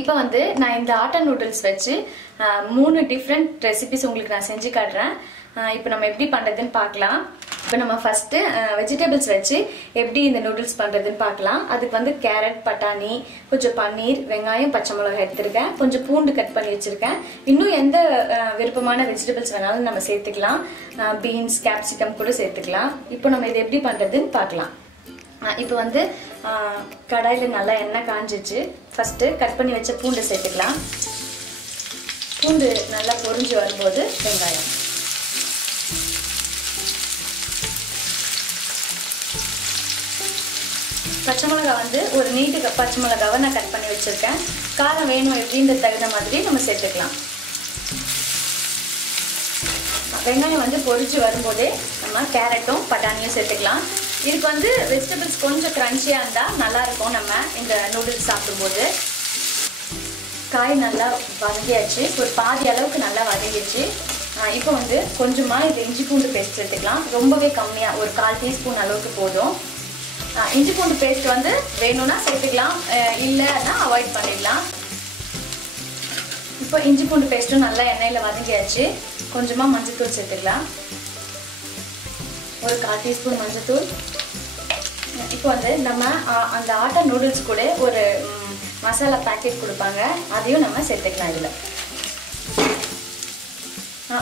இப்போ வந்து நான் இந்த ஆட்டா நூடுல்ஸ் வச்சு 3 டிஃப்ரெண்ட் ரெசிபிஸ் உங்களுக்கு நான் செஞ்சு காட்டுறேன். இப்போ நம்ம எப்படி பண்றதுன்னு பார்க்கலாம். இப்போ நம்ம ஃபர்ஸ்ட் வெஜிடபிள்ஸ் வச்சு எப்படி இந்த நூடுல்ஸ் பண்றதுன்னு பார்க்கலாம். அதுக்கு வந்து கேரட், பட்டாணி, கொஞ்சம் பன்னீர், வெங்காயம், பச்சை மிளகாய் எடுத்துருக்கேன். கொஞ்சம் பூண்டு கட் பண்ணி வச்சிருக்கேன். இன்னும் எந்த விருப்பமான வெஜிடபிள்ஸ் வேணாலும் நம்ம சேர்த்துக்கலாம். பீன்ஸ், கேப்சிகம் கூட சேர்த்துக்கலாம். இப்போ நம்ம இதை எப்படி பண்றதுன்னு பார்க்கலாம். இப்போ வந்து கடாயில் நல்லா எண்ணெய் காஞ்சிச்சு. ஃபர்ஸ்ட் கட் பண்ணி வச்ச பூண்டு சேர்த்துக்கலாம். பூண்டு நல்லா பொரிஞ்சு வரும்போது வெங்காயம், பச்சை மிளகாய் வந்து ஒரு நீட்டு பச்சை மிளகாவை நான் கட் பண்ணி வச்சிருக்கேன். காரம் வேணும் எப்படின்ற தகுந்த மாதிரி நம்ம சேர்த்துக்கலாம். வெங்காயம் வந்து பொரிச்சு வரும்போதே நம்ம கேரட்டும் பட்டாணியும் சேர்த்துக்கலாம். இதுக்கு வந்து வெஜிடபிள்ஸ் கொஞ்சம் கிரன்ச்சியா இருந்தா நல்லா இருக்கும் நம்ம இந்த நூடுல்ஸ் சாப்பிடும்போது. காய் நல்லா வதங்கியாச்சு, ஒரு பாதி அளவுக்கு நல்லா வதங்கிடுச்சு. இப்போ வந்து கொஞ்சமா இது இஞ்சி பூண்டு பேஸ்ட் சேர்த்துக்கலாம். ரொம்பவே கம்மியா, ஒரு 1/4 டீஸ்பூன் அளவுக்கு போதும். இஞ்சி பூண்டு பேஸ்ட் வந்து வேணும்னா சேர்த்துக்கலாம், இல்லைன்னா அவாய்ட் பண்ணிடலாம். இப்போ இஞ்சி பூண்டு பேஸ்ட்டும் நல்லா எண்ணெயில் வதங்கியாச்சு. கொஞ்சமா மஞ்சள்தூள் சேர்த்துக்கலாம், ஒரு 1/4 டீஸ்பூன் மஞ்சள்தூள். இப்போ வந்து நம்ம அந்த ஆட்டா நூடுல்ஸ் கூட ஒரு மசாலா பேக்கெட் கொடுப்பாங்க, அதையும் நம்ம சேர்த்துக்கலாம். இதில்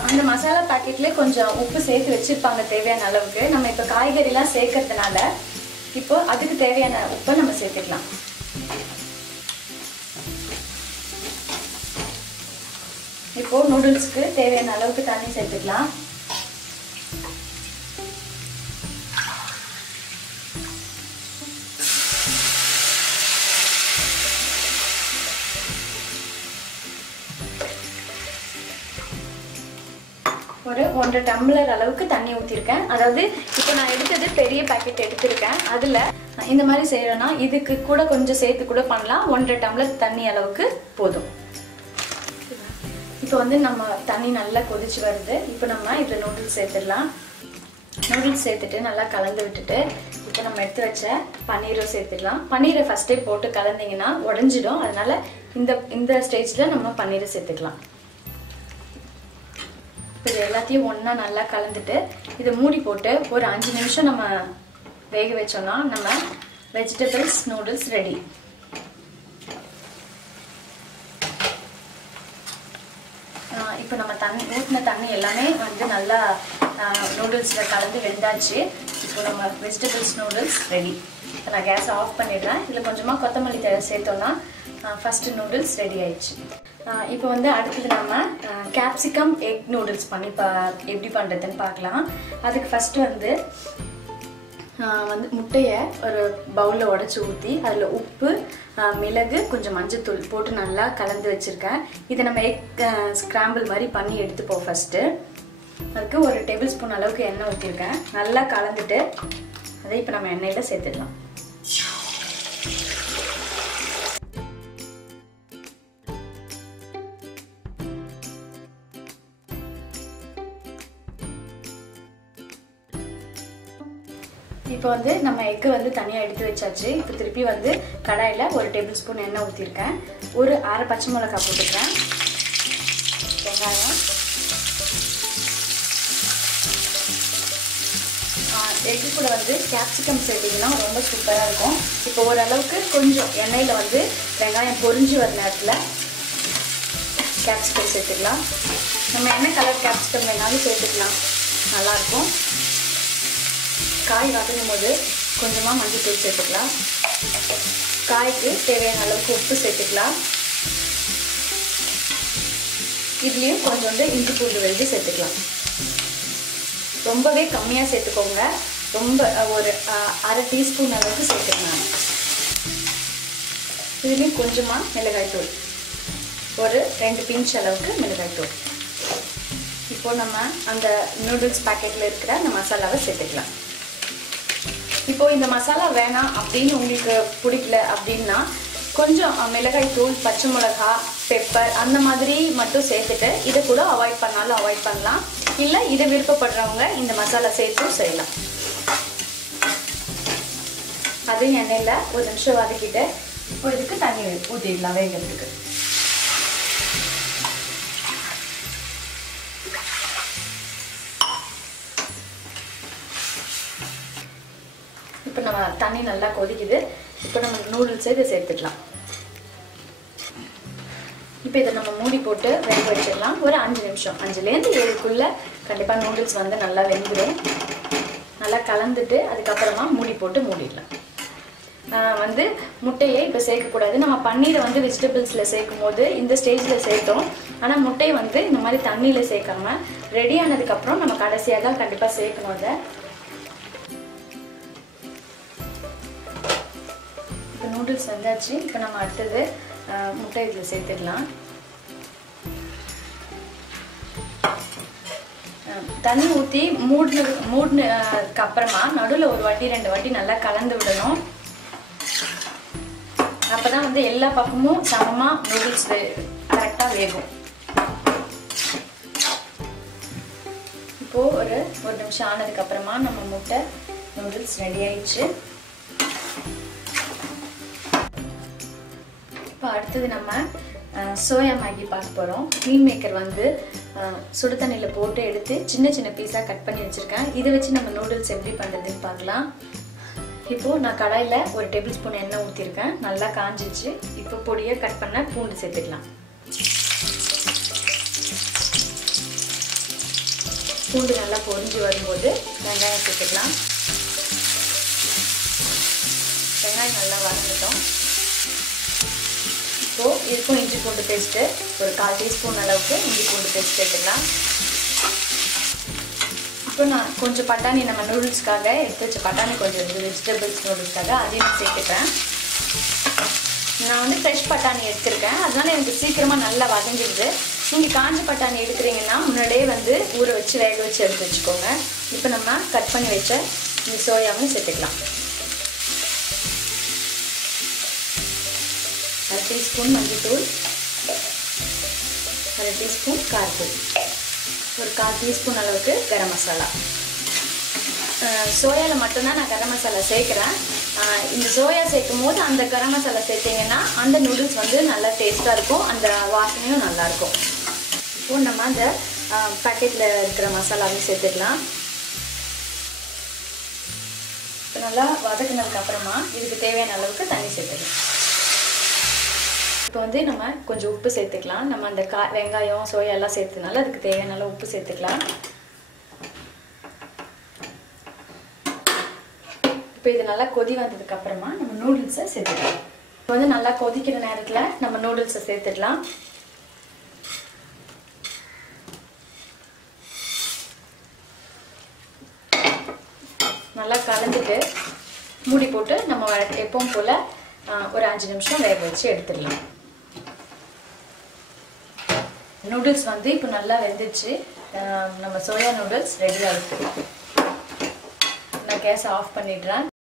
அந்த மசாலா பேக்கெட்லேயே கொஞ்சம் உப்பு சேர்த்து வச்சுருப்பாங்க தேவையான அளவுக்கு. நம்ம இப்போ காய்கறிலாம் சேர்க்கறதுனால இப்போ அதுக்கு தேவையான உப்பை நம்ம சேர்த்துக்கலாம். இப்போ நூடுல்ஸ்க்கு தேவையான அளவுக்கு தண்ணி சேர்த்துக்கலாம். ஒரு 1.5 டம்ளர் அளவுக்கு தண்ணி ஊற்றிருக்கேன். அதாவது இப்போ நான் எடுத்தது பெரிய பேக்கெட் எடுத்திருக்கேன். அதில் இந்த மாதிரி செய்யறோம்னா இதுக்கு கூட கொஞ்சம் சேர்த்து கூட பண்ணலாம். 1.5 டம்ளர் தண்ணி அளவுக்கு போதும். இப்போ வந்து நம்ம தண்ணி நல்லா கொதிச்சு வருது. இப்போ நம்ம இதில் நூடுல்ஸ் சேர்த்துடலாம். நூடுல்ஸ் சேர்த்துட்டு நல்லா கலந்து விட்டுட்டு இப்போ நம்ம எடுத்து வச்ச பன்னீரை சேர்த்துடலாம். பன்னீரை ஃபர்ஸ்டே போட்டு கலந்தீங்கன்னா உடஞ்சிடும். அதனால இந்த ஸ்டேஜில் நம்ம பன்னீரை சேர்த்துக்கலாம். இது எல்லாத்தையும் ஒன்றா நல்லா கலந்துட்டு இதை மூடி போட்டு ஒரு 5 நிமிஷம் நம்ம வேக வச்சோம்னா நம்ம வெஜிடபிள்ஸ் நூடுல்ஸ் ரெடி. இப்போ நம்ம ஊற்றின தண்ணி எல்லாமே வந்து நல்லா நூடுல்ஸில் கலந்து வெந்தாச்சு. இப்போ நம்ம வெஜிடபிள்ஸ் நூடுல்ஸ் ரெடி. இப்போ நான் கேஸை ஆஃப் பண்ணிடுறேன். இதில் கொஞ்சமாக கொத்தமல்லி தழை சேர்த்தோம்னா ஃபஸ்ட்டு நூடுல்ஸ் ரெடி ஆயிடுச்சு. இப்போ வந்து அடுத்தது நம்ம கேப்சிகம் எக் நூடுல்ஸ் பண்ணி எப்படி பண்ணுறதுன்னு பார்க்கலாம். அதுக்கு ஃபஸ்ட்டு வந்து முட்டையை ஒரு பவுலில் உடச்சி ஊற்றி அதில் உப்பு, மிளகு, கொஞ்சம் மஞ்சத்தூள் போட்டு நல்லா கலந்து வச்சுருக்கேன். இதை நம்ம எக் ஸ்க்ராம்பிள் மாதிரி பண்ணி எடுத்துப்போம். ஃபஸ்ட்டு அதுக்கு ஒரு டேபிள் ஸ்பூன் அளவுக்கு எண்ணெய் ஊற்றிருக்கேன். நல்லா கலந்துட்டு அதை இப்போ நம்ம எண்ணெயில் சேர்த்துடலாம். இப்போ வந்து நம்ம எக்கு வந்து தனியாக எடுத்து வச்சாச்சு. இப்போ திருப்பி வந்து கடாயில் ஒரு டேபிள் ஸ்பூன் எண்ணெய் ஊற்றிருக்கேன். ஒரு 1/2 பச்சை மிளகாய் போட்டுக்கிறேன். வெங்காயம், எக்கு கூட வந்து கேப்சிகம் சேர்த்திங்கன்னா ரொம்ப சூப்பராக இருக்கும். இப்போ ஓரளவுக்கு கொஞ்சம் எண்ணெயில் வந்து வெங்காயம் பொரிஞ்சு வர நேரத்தில் கேப்சிகம் சேர்த்துக்கலாம். நம்ம என்ன கலர் கேப்சிகம் வேணாலும் சேர்த்துக்கலாம், நல்லாயிருக்கும். காய் வதங்கும் போது கொஞ்சமாக மஞ்சள்தூள் சேர்த்துக்கலாம். காய்க்கு தேவையான அளவுக்கு உப்பு சேர்த்துக்கலாம். இதுலேயும் கொஞ்சோண்டு இஞ்சி பூண்டு விழுது சேர்த்துக்கலாம். ரொம்பவே கம்மியாக சேர்த்துக்கோங்க. ரொம்ப ஒரு 1/2 டீஸ்பூன் அளவுக்கு சேர்த்துக்கலாம். இதுலேயும் கொஞ்சமாக மிளகாய்த்தூள், ஒரு 2 பிஞ்ச் அளவுக்கு மிளகாய்த்தூள். இப்போ நம்ம அந்த நூடுல்ஸ் பேக்கெட்டில் இருக்கிற அந்த மசாலாவை சேர்த்துக்கலாம். இப்போ இந்த மசாலா வேணாம் அப்படின்னு உங்களுக்கு பிடிக்கல அப்படின்னா கொஞ்சம் மிளகாய் தூள், பச்சை மிளகா, பெப்பர் அந்த மாதிரி மட்டும் சேர்த்துட்டு இதை கூட அவாய்ட் பண்ணாலும் அவாய்ட் பண்ணலாம். இல்லை இதை விருப்பப்படுறவங்க இந்த மசாலா சேர்த்தும் செய்யலாம். அதையும் எண்ணெயில் ஒரு நிமிஷம் வதக்கிட்டு இப்போ இதுக்கு தண்ணி ஊற்றிடலாம் வேகிறதுக்கு. இப்போ நம்ம தண்ணி நல்லா கொதிக்குது. இப்போ நம்ம நூடுல்ஸை இதை சேர்த்துக்கலாம். இப்போ இதை நம்ம மூடி போட்டு வேக வச்சிடலாம். ஒரு 5 நிமிஷம், 5லேருந்து 7க்குள்ளே கண்டிப்பாக நூடுல்ஸ் வந்து நல்லா வெந்துடும். நல்லா கலந்துட்டு அதுக்கப்புறமா மூடி போட்டு மூடிடலாம். வந்து முட்டையை இப்போ சேர்க்கக்கூடாது. நம்ம பன்னீரை வந்து வெஜிடபிள்ஸில் சேர்க்கும் போது இந்த ஸ்டேஜில் சேர்த்தோம். ஆனால் முட்டையை வந்து இந்த மாதிரி தண்ணியில் சேர்க்காம ரெடி ஆனதுக்கப்புறம் நம்ம கடைசியாக தான் கண்டிப்பாக சேர்க்கணும். அதை இப்போ நூடுல்ஸ் வந்தாச்சு. இப்போ நம்ம அடுத்தது முட்டை இதில் சேர்த்துக்கலாம். தண்ணி ஊற்றி மூடினதுக்கு அப்புறமா நடுவில் ஒரு வாட்டி 2 வாட்டி நல்லா கலந்து விடணும். அப்போதான் வந்து எல்லா பக்கமும் சமமாக நூடுல்ஸ் கரெக்டாக வேகும். இப்போது ஒரு நிமிஷம் ஆனதுக்கப்புறமா நம்ம முட்டை நூடுல்ஸ் ரெடி ஆயிடுச்சு. இப்போ அடுத்தது நம்ம சோயா மேகி பார்க்க போகிறோம். மீல் மேக்கர் வந்து சுடு தண்ணியில் போட்டு எடுத்து சின்ன சின்ன பீஸாக கட் பண்ணி வச்சுருக்கேன். இதை வச்சு நம்ம நூடுல்ஸ் எப்படி பண்ணுறதுன்னு பார்க்கலாம். இப்போது நான் கடாயில் ஒரு டேபிள் ஸ்பூன் எண்ணெய் ஊற்றிருக்கேன். நல்லா காஞ்சிச்சு. இப்போ பொடியை கட் பண்ண பூண்டு சேர்த்துக்கலாம். பூண்டு நல்லா பொரிஞ்சு வரும்போது வெங்காயம் சேர்த்துக்கலாம். வெங்காயம் நல்லா வதங்கிட்டோம். இப்போது இதுக்கும் இஞ்சி பூண்டு பேஸ்ட்டு ஒரு 1/4 டீஸ்பூன் அளவுக்கு இஞ்சி பூண்டு பேஸ்ட் சேர்த்துக்கலாம். இப்போ நான் கொஞ்சம் பட்டாணி நம்ம நூடுல்ஸ்க்காக எடுத்து வச்ச பட்டாணி கொஞ்சம் வெஜிடபிள்ஸ் நூடுல்ஸ்க்காக அதையும் நான் சேர்த்துக்கிறேன். நான் வந்து ஃப்ரெஷ் பட்டாணி எடுத்துருக்கேன். அதனால எனக்கு சீக்கிரமாக நல்லா வதங்கிடுது. நீங்கள் காஞ்ச பட்டாணி எடுக்கிறீங்கன்னா முன்னாடியே வந்து ஊற வச்சு வேக வச்சு எடுத்து வச்சுக்கோங்க. இப்போ நம்ம கட் பண்ணி வச்ச இந்த சோயாவும் சேர்த்துக்கலாம். 1/2 டீஸ்பூன் மஞ்சள்தூள், 1/2 டீஸ்பூன் காரத்தூள், ஒரு 1/4 டீஸ்பூன் அளவுக்கு கரம் மசாலா. சோயாவில் மட்டும்தான் நான் கரம் மசாலா சேர்க்குறேன். இந்த சோயா சேர்க்கும் போது அந்த கரம் மசாலா சேர்த்திங்கன்னா அந்த நூடுல்ஸ் வந்து நல்லா டேஸ்ட்டாக இருக்கும். அந்த வாசனையும் நல்லாயிருக்கும். இப்போது நம்ம அந்த பேக்கெட்டில் இருக்கிற மசாலாவையும் சேர்த்துக்கலாம். இப்போ நல்லா வதக்குனதுக்கப்புறமா இதுக்கு தேவையான அளவுக்கு தண்ணி சேர்த்துக்கலாம். இப்போ வந்து நம்ம கொஞ்சம் உப்பு சேர்த்துக்கலாம். நம்ம அந்த வெங்காயம் சோயா எல்லாம் சேர்த்ததுனால அதுக்கு தேவையான அளவு உப்பு சேர்த்துக்கலாம். இப்போ இது நல்லா கொதி வந்ததுக்கு அப்புறமா நம்ம நூடுல்ஸை சேர்த்துக்கலாம். இப்போ வந்து நல்லா கொதிக்கிற நேரத்தில் நம்ம நூடுல்ஸை சேர்த்துக்கலாம். நல்லா கலந்துட்டு மூடி போட்டு நம்ம எப்பவும் போல் ஒரு 5 நிமிஷம் வேக வச்சு எடுத்துடலாம். நூடுல்ஸ் வந்து இப்போ நல்லா வெந்துச்சு. நம்ம சோயா நூடுல்ஸ் ரெடி ஆகிருக்கு. நான் கேஸை ஆஃப் பண்ணிடுறேன்.